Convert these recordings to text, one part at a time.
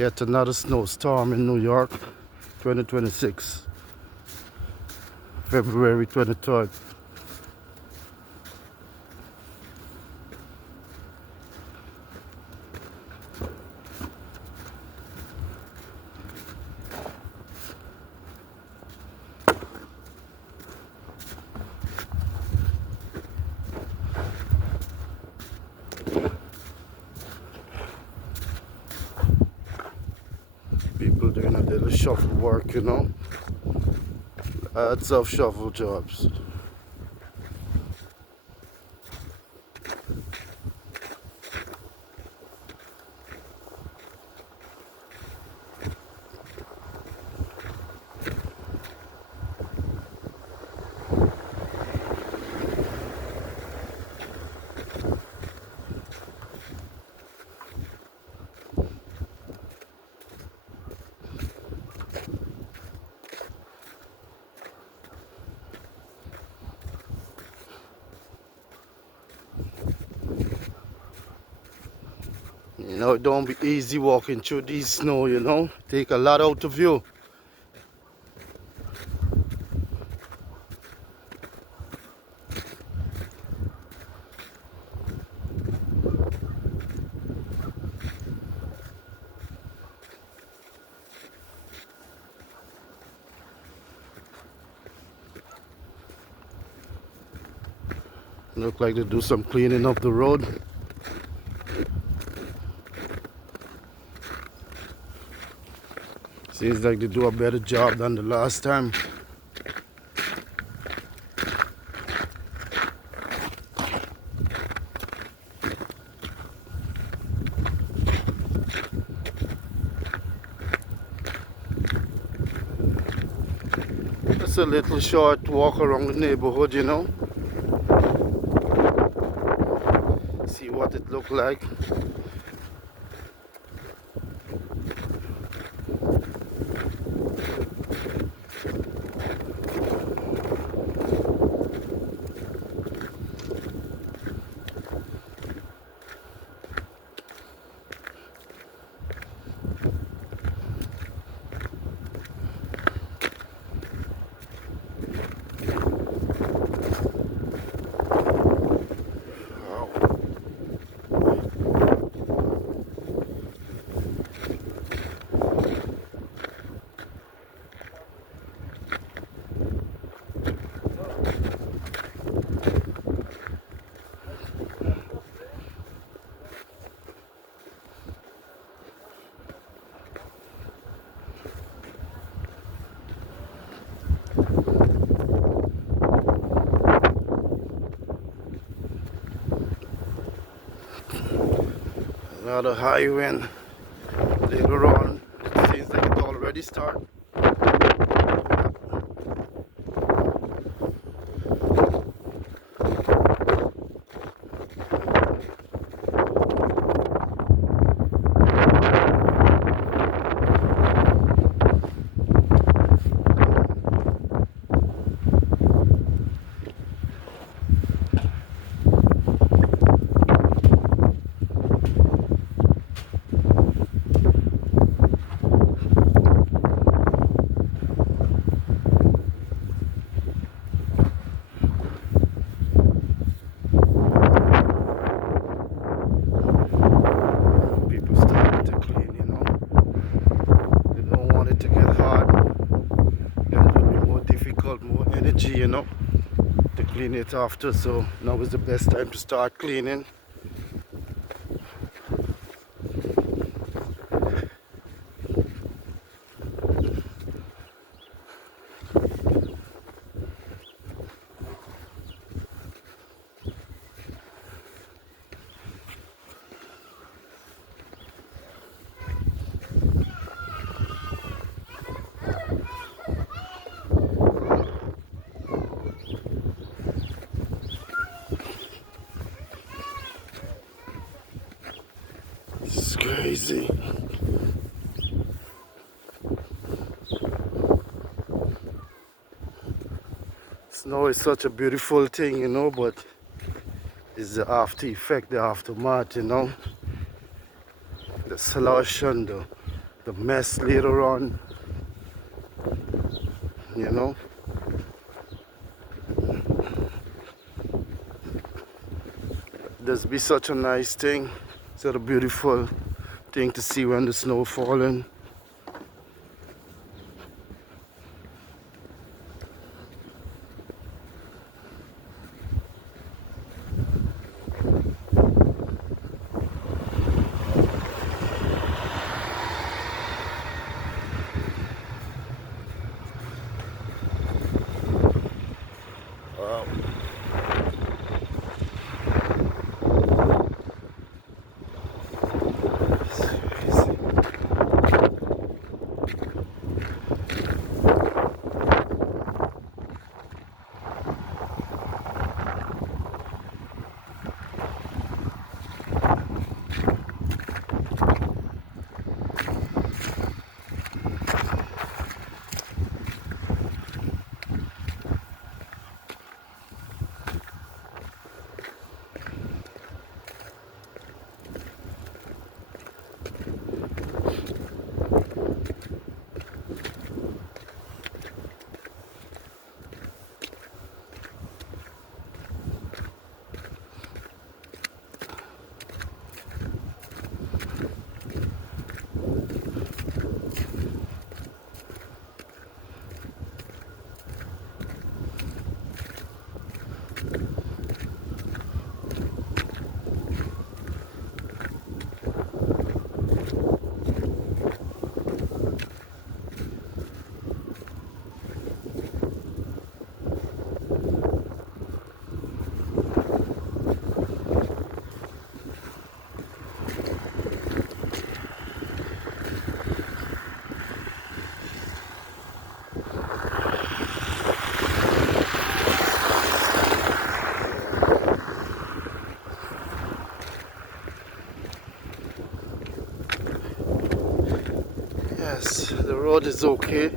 Yet another snowstorm in New York, 2026, February 23rd. People doing a little shovel work, you know. Lots of shovel jobs. You know, it don't be easy walking through these snow, you know. Take a lot out of you. Look like they do some cleaning up the road. Seems like they do a better job than the last time. Just a little short walk around the neighborhood, you know. See what it look like. Another high wind. Later on, it seems like it already started. More energy, you know, to clean it after. So now is the best time to start cleaning. It's crazy. Snow is such a beautiful thing, you know, but it's the after effect, the aftermath, you know. The slush and the the mess later on, you know. This be such a nice thing, such a beautiful thing to see when the snow falling. Wow. Yes, the road is okay.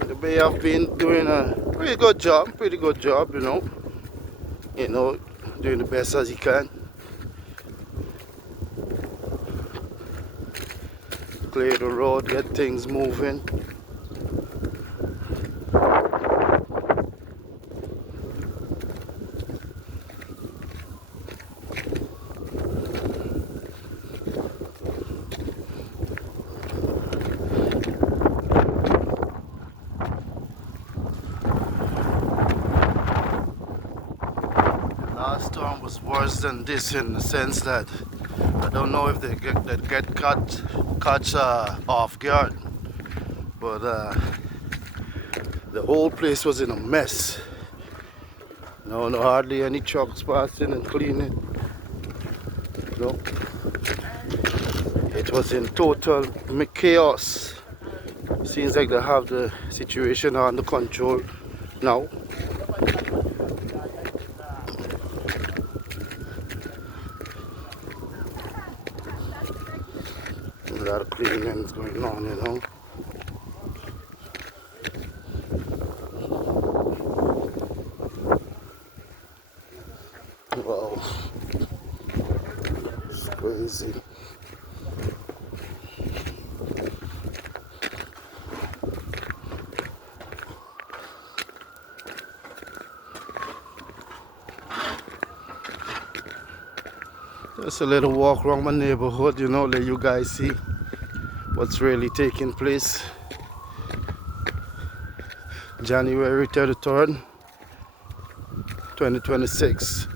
The bay have been doing a pretty good job, you know. Doing the best as he can. Clear the road, get things moving. Last storm was worse than this in the sense that I don't know if they get caught off guard, but the whole place was in a mess. No, hardly any trucks passing and cleaning. No, it was in total chaos. Seems like they have the situation under control now. A lot of cleaning is going on, you know. Wow, it's crazy. Just a little walk around my neighborhood, you know, let you guys see what's really taking place. January 33rd, 2026.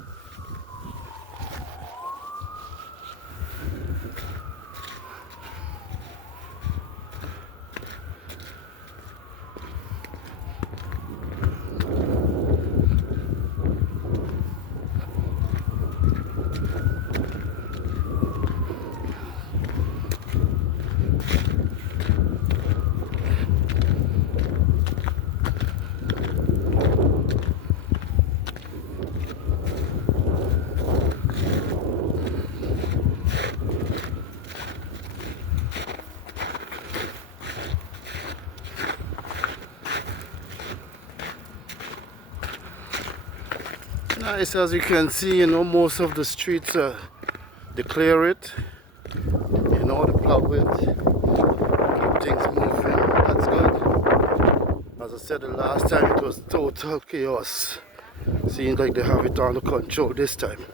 Nice, as you can see, you know, most of the streets they clear it. You know the plow with, keep things moving. That's good. As I said the last time, it was total chaos. Seems like they have it under control this time.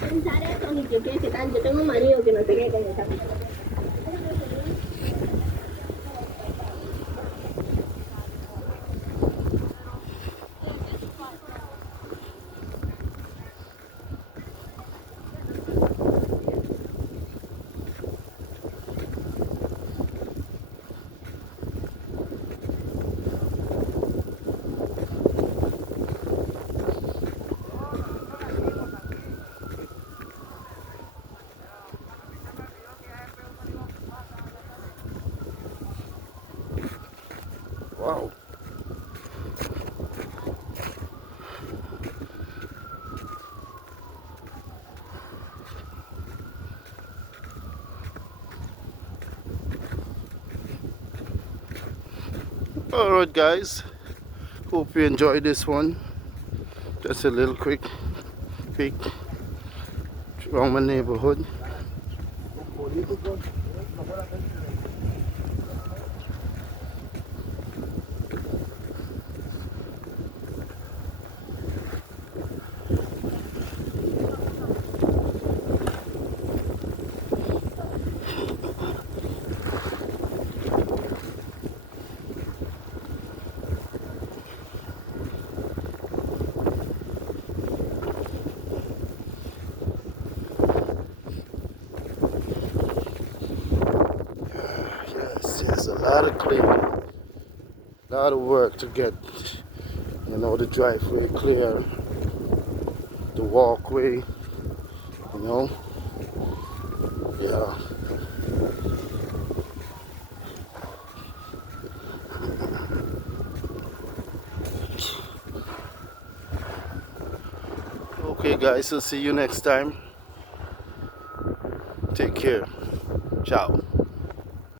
Pensar eso y que qué tal, yo tengo un marido que no sé qué con esa cosa. Wow. Alright guys, hope you enjoyed this one. Just a little quick peek around my neighborhood. Yes, a lot of cleaning, a lot of work to get, you know, the driveway clear, the walkway, you know, yeah. Okay guys, so see you next time. Take care. Ciao.